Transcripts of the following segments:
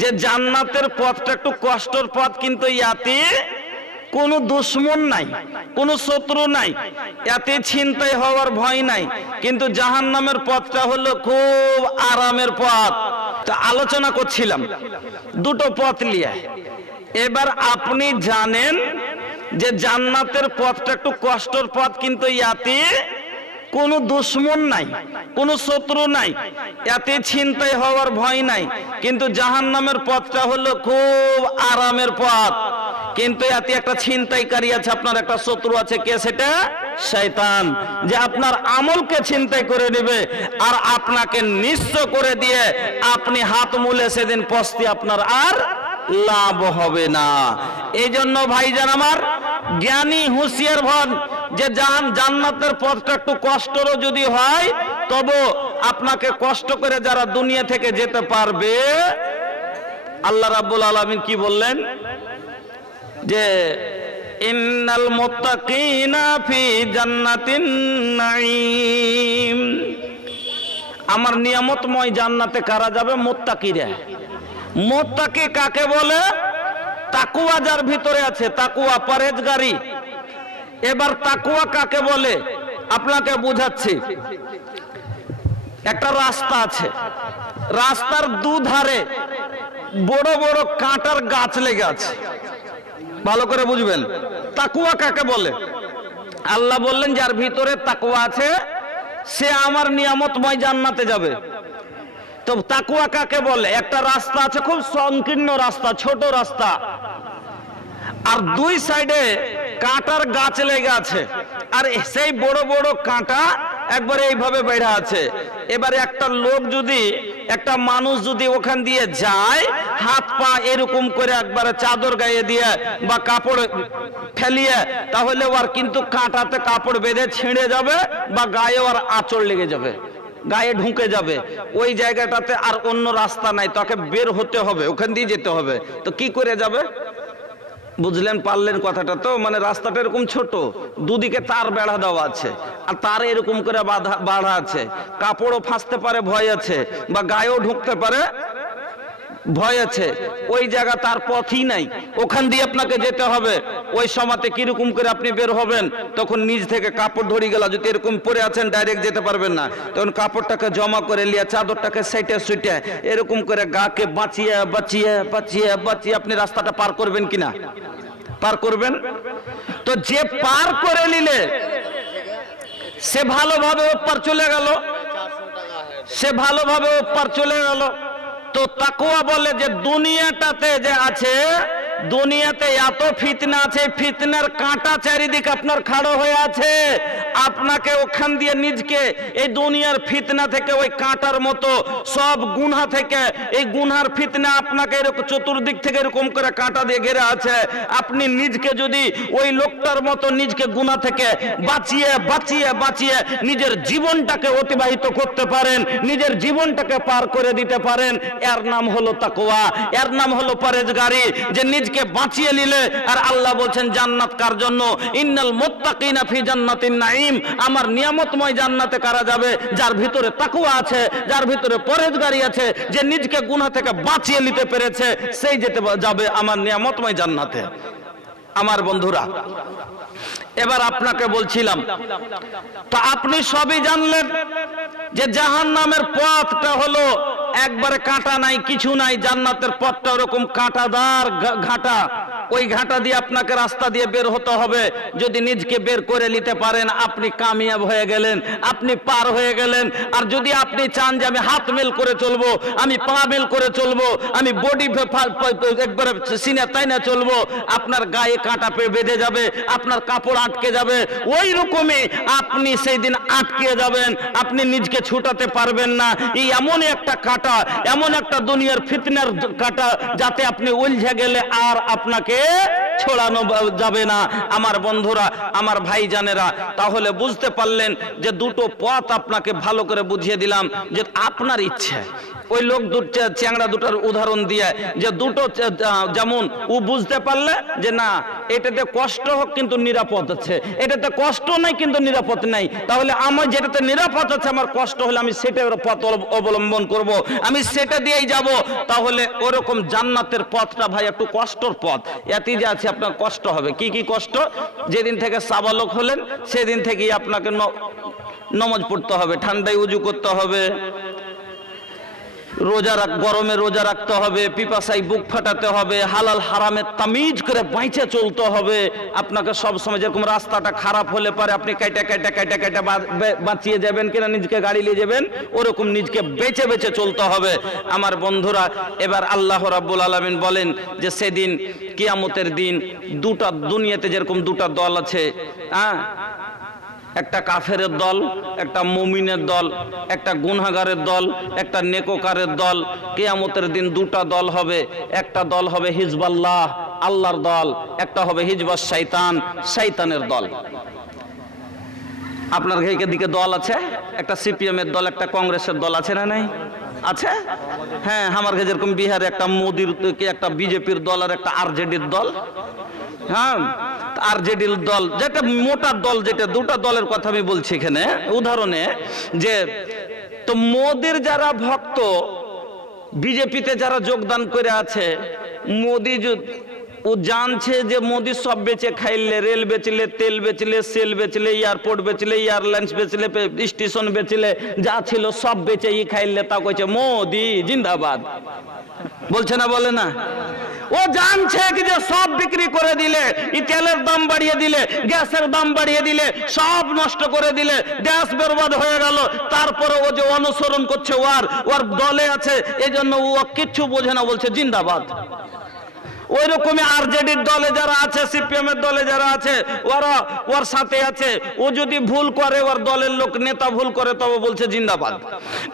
যে জান্নাতের পথটা একটু কষ্টের পথ, কিন্তু ইয়াতে কোনো দুশ্মন নাই, কোনো শত্রু নাই, এতে ছিনতাই হওয়ার ভয় নাই। কিন্তু জাহান্নামের পথটা হলো খুব আরামের পথ। তো আলোচনা করছিলাম দুটো পথ নিয়ে। এবার আপনি জানেন যে জান্নাতের পথটা একটু কষ্টের পথ, কিন্তু ইয়াতে কোনো দুশ্মন নাই, কোনো শত্রু নাই, এতে ছিনতাই হওয়ার ভয় নাই। কিন্তু জাহান্নামের পথটা হলো খুব আরামের পথ, কিন্তু এতে একটা ছিনতাইকারী আছে, আপনার একটা শত্রু আছে। কে সেটা? শয়তান, যে আপনার আমলকে ছিনতাই করে নেবে আর আপনাকে নিঃস্ব করে দিয়ে আপনি হাত মুলে সেদিন পস্তি আপনার আর লাভ হবে না। এই জন্য ভাইজান আমার, জ্ঞানী হুঁশিয়ার হন যে জান্নাতের পথটা একটু কষ্টেরও যদি হয়, তবু আপনাকে কষ্ট করে যারা দুনিয়া থেকে যেতে পারবে, আল্লাহ রাব্বুল আলামিন কি বললেন? যে ইন্নাল মুত্তাকিনা ফি জান্নাতিন নাঈম, আমার নিয়ামতময় জান্নাতে কারা যাবে? মুত্তাকিরা। মুত্তাকি কাকে বলে? তাকওয়া যার ভিতরে আছে, তাকওয়া, পরহেজগারি। এবার তাকওয়া কাকে বলে আপনাকে বুঝাচ্ছি। একটা রাস্তা আছে, রাস্তার দুধারে বড় বড় কাঁটার গাছ লেগে আছে, ভালো করে বুঝবেন। তাকওয়া কাকে বলে? আল্লাহ বললেন যার ভিতরে তাকওয়া আছে সে আমার নিয়ামতময় জান্নাতে যাবে। তো তাকওয়া কাকে বলে? একটা রাস্তা আছে, খুব সংকীর্ণ রাস্তা, ছোট রাস্তা, আর দুই সাইডে কাঁটার গাছ লেগে আছে, আর সেই বড় বড় কাঁটা একবারে এইভাবে বেড়া আছে। এবারে একটা লোক যদি, একটা মানুষ যদি ওখান দিয়ে যায়, হাত পা এরকম করে একবারে চাদর গায়ে দিয়ে বা কাপড় ফেলিয়ে, তাহলে ওর কিন্তু কাঁটাতে কাপড় বেঁধে ছিঁড়ে যাবে বা গায়ে ওর আঁচড় লেগে যাবে, গায়ে ঢুকে যাবে। ওই জায়গাটাতে আর অন্য রাস্তা নাই, তাকে বের হতে হবে, ওখান দিয়ে যেতে হবে। তো কি করে যাবে? বুঝলেন, পারলেন কথাটা? তো মানে রাস্তাটা এরকম ছোট, দুদিকে তার বেড়া দেওয়া আছে, আর তার এরকম করে বাঁধা আছে, কাপড়ও ফাঁসতে পারে ভয় আছে, বা গায়েও ঢুকতে পারে ভয় আছে। ওই জায়গা তার পথই নাই, ওখান দিয়ে আপনাকে যেতে হবে। ওই সময়তে কিরকম করে আপনি বের হবেন? তখন নিজ থেকে কাপড় ধরে গেল, যদি এরকম পরে আছেন ডাইরেক্ট যেতে পারবেন না, তখন কাপড়টাকে জমা করে লিয়া, চাদরটাকে সাইটে সুইটে এরকম করে গাকে বাঁচিয়ে বাঁচিয়ে বাঁচিয়ে বাঁচিয়ে আপনি রাস্তাটা পার করবেন কিনা? পার করবেন। তো যে পার করে নিলে সে ভালোভাবে ওপার চলে গেল, সে ভালোভাবে ওপার চলে গেল। তো তাকওয়া বলে যে দুনিয়াটাতে যে আছে, দুনিয়াতে এত ফিতনা আছে, ফিতনার কাঁটা চারিদিকে আপনার খাড়ো হয়ে আছে। আপনাকে ওখান দিয়ে নিজকে এই দুনিয়ার ফিতনা থেকে, ওই কাঁটার মতো সব গুনাহ থেকে, এই গুনার ফিতনা আপনাকে এরকম চতুর্দিক থেকে এরকম করে কাঁটা দিয়ে ঘেরে আছে। আপনি নিজকে যদি ওই লোকটার মতো নিজকে গুনাহ থেকে বাঁচিয়ে বাঁচিয়ে বাঁচিয়ে নিজের জীবনটাকে অতিবাহিত করতে পারেন, নিজের জীবনটাকে পার করে দিতে পারেন, এর নাম হলো তাকওয়া, এর নাম হলো পরহেজগারি। যে নিজকে বাঁচিয়ে নিলে, আর আল্লাহ বলছেন জান্নাত কার জন্য? ইন্নাল মুত্তাকিনা ফি জান্নাতিন নাঈম, আমার নিয়ামতময় জান্নাতে কারা যাবে? যার ভিতরে তাকওয়া আছে, যার ভিতরে পরহেজগারি আছে, যে নিজকে গুনাহ থেকে বাঁচিয়ে নিতে পেরেছে, সেই যেতে যাবে আমার নিয়ামতময় জান্নাতে। আমার বন্ধুরা, এবার আপনাকে বলছিলাম, তো আপনি সবই জানলেন যে জাহান্নামের পথটা হলো একবারে কাঁটা নাই, কিছু নাই। জান্নাতের পথটা ওরকম কাঁটাদার ঘাটা, ওই ঘাটা দিয়ে আপনাকে রাস্তা দিয়ে বের হতে হবে। যদি নিজকে বের করে নিতে পারেন, আপনি কামিয়াব হয়ে গেলেন, আপনি পার হয়ে গেলেন। আর যদি আপনি চান যে আমি হাত মেল করে চলবো, আমি পা মেল করে চলবো, আমি বডি একবারে সিনে তাইনা চলবো, আপনার গায়ে কাঁটা বেঁধে যাবে, আপনার কাপড় আটকে যাবে। ওই রকমই আপনি সেই দিন আটকে যাবেন, আপনি নিজকে ছুটাতে পারবেন না। এই এমন একটা কাঁটা, এমন একটা দুনিয়ার ফিতনার কাঁটা, যাতে আপনি উলঝে গেলে আর আপনাকে ছড়ানো যাবে না। আমার বন্ধুরা, আমার ভাইজানেরা, তাহলে বুঝতে পারলেন যে দুটো পথ আপনাকে ভালো করে বুঝিয়ে দিলাম। যে আপনার ইচ্ছে, ওই লোক চ্যাংড়া দুটার উদাহরণ দিয়ে যে দুটো যেমন ও বুঝতে পারলে যে না এটাতে কষ্ট হোক কিন্তু নিরাপদ আছে, এটাতে কষ্ট নাই কিন্তু নিরাপদ নাই, তাহলে আমার যেটাতে নিরাপদ আছে আমার কষ্ট হলে আমি সেটা পথ অবলম্বন করব, আমি সেটা দিয়েই যাব। তাহলে ওরকম জান্নাতের পথটা ভাই একটু কষ্টর পথ। এতে যে আছে আপনার কষ্ট হবে। কি কি কষ্ট? যেদিন থেকে সাবালক হলেন সেদিন থেকেই আপনাকে নামাজ পড়তে হবে, ঠান্ডায় উজু করতে হবে, গরমে রোজা রাখতে হবে, পিপাসায় বুক ফাটাতে হবে, হালাল হারামে তামিজ করে বাইচে চলতে হবে। আপনাকে সব সময় যেরকম রাস্তাটা খারাপ হলে পারে আপনি কাইটা বাঁচিয়ে যাবেন কিনা, নিজকে গাড়ি নিয়ে যাবেন, ওরকম নিজকে বেঁচে বেঁচে চলতে হবে। আমার বন্ধুরা, এবার আল্লাহ রাব্বুল আলামিন বলেন যে সেদিন কিয়ামতের দিন দুটা দুনিয়াতে যেরকম দুটা দল আছে, একটা কাফেরের দল, একটা মুমিনের দল, একটা গুনাহগারের দল, একটা নেককারের দল। কিয়ামতের দিন দুটা দল হবে, একটা দল হবে হিজবাল্লাহ, আল্লাহর দল, একটা হবে হিজবাস শয়তান, শয়তানের দল। আপনার দিকে দল আছে, একটা সিপিএম এর দল, একটা কংগ্রেসের দল আছে না নাই? আছে। হ্যাঁ, আমার কাছে যেরকম বিহারে একটা মোদির একটা বিজেপির দল আর একটা আরজেডির দল। হ্যাঁ, আরজেডির দল যেটা মোটা দল, যেটা দুটা দলের কথা আমি বলছি এখানে উদাহরণে, যে তো মোদির যারা ভক্ত, বিজেপিতে যারা যোগদান করে আছে, মোদি ও জানছে যে মোদি সব বেচে খাইলে, রেল বেচলে, তেল বেচলে, সেল বেচলে, এয়ারপোর্ট বেচলে, এয়ারলাইন্স বেচলে, স্টেশন বেচলে, যা ছিল সব বেচে খাইলে, তা কইছে মোদি জিন্দাবাদ, বলছে না? বলে না? ও জানছে কি যে সব বিক্রি করে দিলে, তেলের দাম বাড়িয়ে দিলে, গ্যাসের দাম বাড়িয়ে দিলে, সব নষ্ট করে দিলে, দেশ বরবাদ হয়ে গেল, তারপরে ও যে অনুসরণ করছে ওর দলে আছে, এই জন্য ও কিচ্ছু বোঝে না, বলছে জিন্দাবাদ। ওই রকমই আরজেডির দলে যারা আছে, সিপিএম এর দলে যারা আছে, ওরা ওর সাথে আছে। ও যদি ভুল করে, ওর দলের লোক নেতা ভুল করে, তবে বলছে জিন্দাবাদ।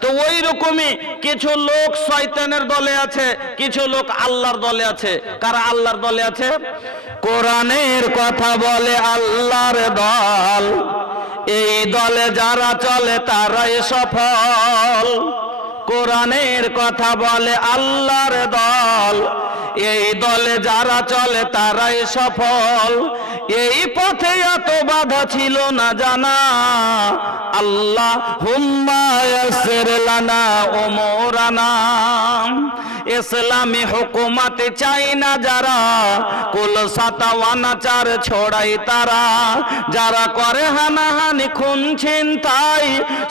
তো ওই রকমই কিছু লোক শয়তানের দলে আছে, কিছু লোক আল্লাহর দলে আছে। কারা আল্লাহর দলে আছে? কোরআনের কথা বলে আল্লাহর দল, এই দলে যারা চলে তারাই সফল। কোরআনের কথা বলে আল্লাহর দল, এই দলে যারা চলে তারাই সফল। এই পথে এত বাধা ছিল না জানা, আল্লাহ হুম্মা ইয়াসসির লানা উমুরানা। ইসলামী হুকুমত চাই না যারা, কুল সাতাওয়ানাচার ছড়াই তারা, যারা করে হানাহানি খুন ছিনতাই,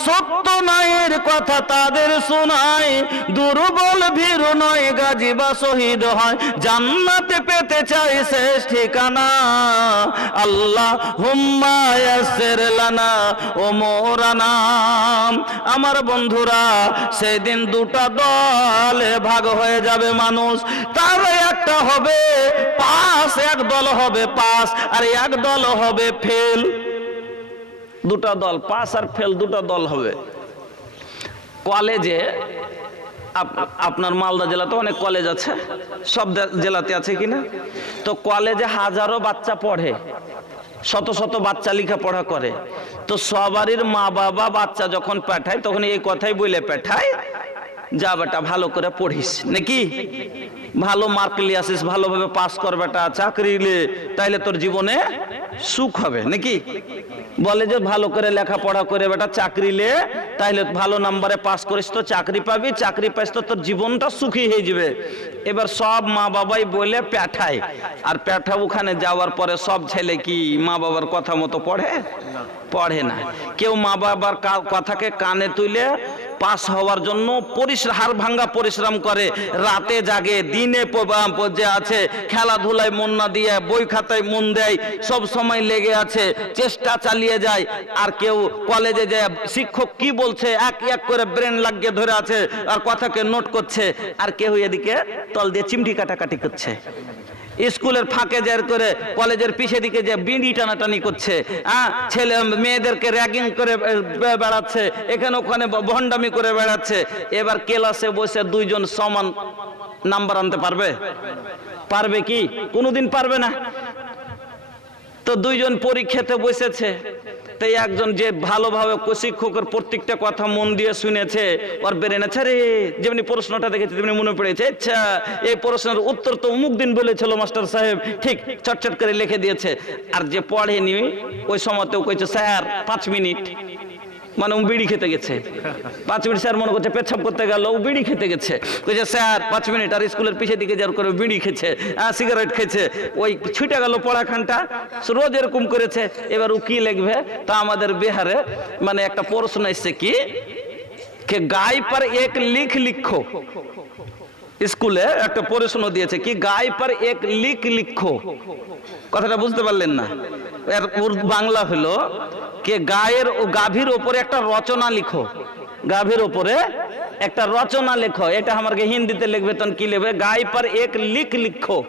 সত্য নয়ের কথা তাদের শোনায়, দুর্বল ভীরু নয় গাজী বা শহীদ হয়, জান্নাতে পেতে চাই শেষ ঠিকানা। আল্লাহ হুম্মা ইয়াসসির লানা উমুরানা। আমার বন্ধুরা, সেদিন দুটা দলে ভাগ হয়ে যাবে মানুষ, তার একটা হবে পাস, এক দল হবে পাস, আর এক দল হবে ফেল। দুটা দল, পাস আর ফেল, দুটা দল হবে। কলেজে আপনার মালদা জেলাতে অনেক কলেজ আছে, সব জেলাতে আছে কিনা? তো কলেজে হাজারো বাচ্চা পড়ে, শত শত বাচ্চা লেখাপড়া করে। তো সবারই মা বাবা বাচ্চা যখন পাঠায় তখন এই কথাই বলে পাঠায়, যা বেটা ভালো করে পড়িস, নাকি ভালো মার্ক নিয়ে আসিস, ভালোভাবে পাস কর বেটা, চাকরি লে, তাইলে তোর জীবনে সুখ হবে, নাকি? বলে যে ভালো করে লেখাপড়া করে বেটা চাকরি লে, তাইলে ভালো নাম্বারে পাস করিস তো চাকরি পাবি, চাকরি পাইস তো তোর জীবনটা সুখী হয়ে যাবে। এবার সব মা বাবাই বলে পাঠায়, আর পাঠা ওখানে যাওয়ার পরে সব ছেলে কি মা বাবার কথা মতো পড়ে? পড়ে না। কেউ মা বাবার কথাকে কানে তুলে পাস হওয়ার জন্য হাড় ভাঙ্গা পরিশ্রম করে, রাতে জাগে, দিনে যে আছে খেলাধুলায় মন না দিয়ে বই খাতায় মন দেয়, সব সময় লেগে আছে, চেষ্টা চালিয়ে যায়। আর কেউ কলেজে যায়, শিক্ষক কি বলছে এক এক করে ব্রেন লাগিয়ে ধরে আছে আর কথাকে নোট করছে, আর কেউ এদিকে তল দিয়ে চিমটি কাটাকাটি করছে। স্কুলের ফাঁকে জার করে কলেজের পিছে দিকে যে বিড়ি টানাটানি করছে, ছেলে মেয়েদেরকে র্যাগিং করে বেড়াচ্ছে, এখানে ওখানে ভণ্ডামি করে বেড়াচ্ছে। এবার ক্লাসে বসে দুইজন সমান নাম্বার আনতে পারবে? পারবে কি? কোনোদিন পারবে না। তো দুইজন পরীক্ষাতে বসেছে, তাই একজন যে ভালোভাবে শিক্ষকের প্রত্যেকটা কথা মন দিয়ে শুনেছে, ওর বেরেন আছে রে, যেমনি প্রশ্নটা দেখেছে তেমনি মনে পড়েছে, আচ্ছা এই প্রশ্নের উত্তর তো অমুক দিন বলেছিল মাস্টার সাহেব, ঠিক চটচট করে লিখে দিয়েছে। আর যে পড়েনি ওই সময়তেও কইছে স্যার 5 মিনিট, মানে ও বিড়ি খেতে গেছে 5 মিনিট, স্যার মনে করছে পেছাব করতে গেল, ও বিড়ি খেতে গেছে, কইছে স্যার 5 মিনিট, আর স্কুলের পিছিয়ে দিকে যাওয়ার করে বিড়ি খেছে, সিগারেট খেছে, ওই ছুটে গেল পড়াখানটা, রোজ এরকম করেছে। এবার ও কি লিখবে? তা আমাদের বিহারে মানে একটা প্রশ্ন এসছে কি কে গায় पर एक लिख लिखो, স্কুলে একটা প্রশ্ন দিয়েছে কি গায় पर एक लिख लिखो, কথাটা বুঝতে পারলেন না? এর বাংলা হলো কে গায়ের ও গাভীর উপরে একটা রচনা লিখো, গাভীর উপরে একটা রচনা লেখো। এটা আমাকে হিন্দিতে লিখবে তখন কি লিখবে? গায় पर एक लिख लिखो,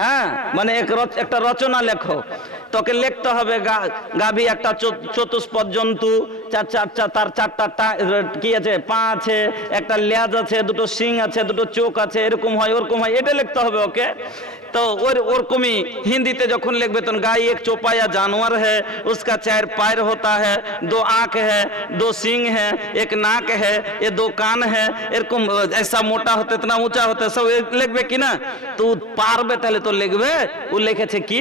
হ্যাঁ মানে একটা রচনা লেখো। তোকে লিখতে হবে গাভী একটা চতুষ্পদ জন্তু, তার 4টা কি আছে, পা আছে, একটা লেজ আছে, 2টো শিং আছে, 2টো চোখ আছে, এরকম হয় ওরকম হয়, এটা লিখতে হবে ওকে। तो ওরকমই হিন্দিতে যখন লিখবে তখন गाय एक चौपाया जानवर है, उसका 4 पैर होता है, 2 आंख है, 2 सींग है, 1 नाक है, ये 2 कान है, এরকম ऐसा मोटा होता है, इतना ऊंचा होता है, सब लिखबे कि ना? तो पारबे তাহলে তো লিখবে। ও লিখেছে কি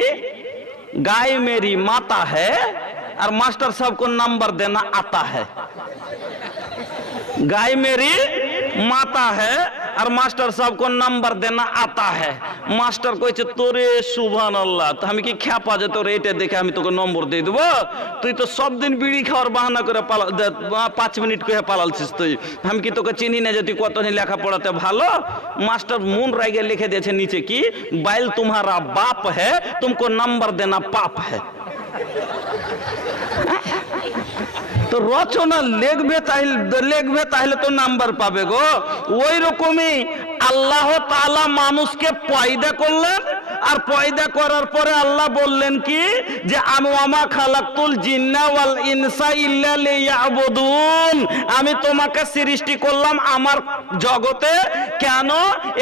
गाय मेरी माता है और मास्टर साहब को नंबर देना आता है। गाय मेरी माता है और मास्टर साहब को नंबर देना आता है। मास्टर কইছে তোরে সুবহানাল্লাহ, তো আমি কি খ্যাপা যে তোর এটা দেখে আমি তোকে নম্বর দিয়ে দেব? তুই তো সব দিন বিড়ি খাওয়ার বাহানা করে 5 মিনিট কয়ে পালালছিস তুই, আমি কি তোকে চিনি না যে তুই কতদিন লেখাপড়াতে ভালো? মাস্টার মন রাগে লিখে দিয়েছে নিচে কি बैल तुम्हारा बाप है, तुमको नंबर देना पाप है। তো রচনা লিখবে তাহলে তো নাম্বার পাবে গো। ওই রকমই আল্লাহ তাআলা মানুষকে পয়দা করলেন, আর পয়দা করার পরে আল্লাহ বললেন কি যে আমি ওয়ামা খালাকতুল জিন্না ওয়াল ইনসা ইল্লা লিয়াবুদুন, আমি তোমাকে সৃষ্টি করলাম আমার জগতে। কেন?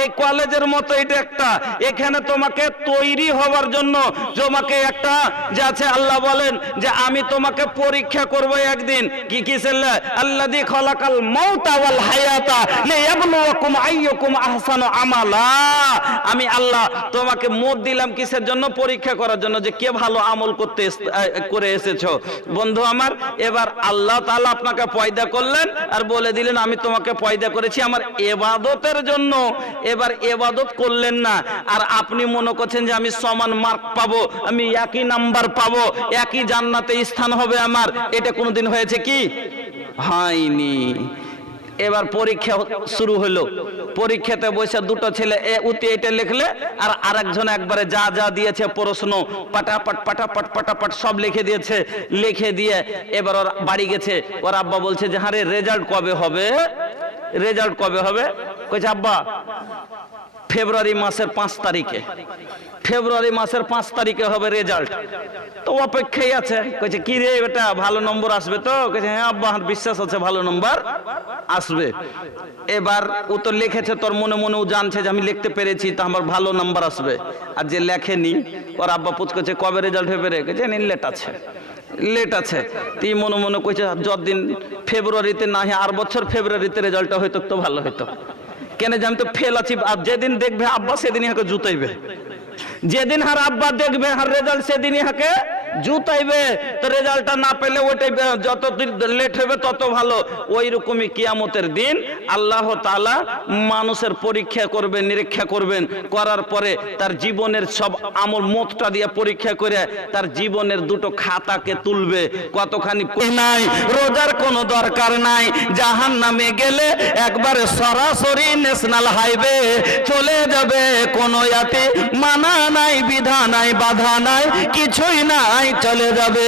এই কলেজের মতো এটা একটা, এখানে তোমাকে তৈরি হওয়ার জন্য তোমাকে একটা যে আছে, আল্লাহ বলেন যে আমি তোমাকে পরীক্ষা করব একদিন। কি কিসেল্লা আল্লাযী খালাকাল মাউতা ওয়াল হায়াতা লিয়াবলুয়াকুম আইয়ুকুম আহসানু আমালা। আমি আল্লাহ তোমাকে মত দিলাম কিসের জন্য? পরীক্ষা করার জন্য যে কে ভালো আমল করে এসেছো। বন্ধু আমার, এবার আল্লাহ তাআলা আপনাকে পয়দা করলেন আর বলে দিলেন আমি তোমাকে পয়দা করেছি আমার ইবাদতের জন্য। এবার ইবাদত করলেন না, আর আপনি মনে করছেন যে আমি সমান মার্ক পাবো, আমি একই নাম্বার পাবো, একই জান্নাতে স্থান হবে আমার। এটা কোনোদিন হয়েছে কি? হয়নি। এবার পরীক্ষা শুরু হলো, পরীক্ষাতে বসে 2টো ছেলে উতি এটা লিখলে, আর আরেকজন একবারে যা যা দিয়েছে প্রশ্ন পাটাপাট পাটাপাট পাটাপাট সব লিখে দিয়েছে। লিখে দিয়ে এবার ওর বাড়ি গেছে, ওর আব্বা বলছে যে হ্যাঁ রে রেজাল্ট কবে হবে? রেজাল্ট কবে হবে? কইছে আব্বা ফেব্রুয়ারি মাসের 5 তারিখে, ফেব্রুয়ারি মাসের 5 তারিখে হবে রেজাল্ট। তো অপেক্ষায় আছে। কইছে কি রে বেটা ভালো নম্বর আসবে তো? কইছে হ্যাঁ আব্বা আমার বিশ্বাস আছে ভালো নম্বর আসবে। এবার ও তো লিখেছে, তোর মনে মনে ও জানছে যে আমি লিখতে পেরেছি তো আমার ভালো নাম্বার আসবে। আর যে লেখেনি ওর আব্বা পুছ করছে কবে রেজাল্ট হবে রে? কইছে লেট আছে, লেট আছে। তুই মনে মনে কইছে যতদিন ফেব্রুয়ারিতে না হয় আর বছর ফেব্রুয়ারিতে রেজাল্টটা হইতো তো ভালো হইতো। কেন যে আমি তো ফেল আছি। আর যেদিন দেখবে আব্বা সেদিনই হাকে জুতাইবে, যেদিন হার আব্বা দেখবে হার রেজাল্ট সেদিনই হাকে জুতাইবে। তো রেজাল্টটা না পেলে ওইটাই যত লেট হবে তত ভালো। ওই রকমই কিয়ামতের দিন আল্লাহ তাআলা মানুষের পরীক্ষা করবেন, নিরীক্ষা করবেন, করার পরে তার জীবনের সব আমল মতটা দিয়ে পরীক্ষা করে তার জীবনের 2টো খাতাকে তুলবে। কতখানি নাই, রোজার কোনো দরকার নাই, জাহান্নামে গেলে একবারে সরাসরি ন্যাশনাল হাইওয়ে চলে যাবে। কোনো ইয়াতে মানা নাই, বিধা নাই, বাধা নাই, কিছুই নাই, চলে যাবে।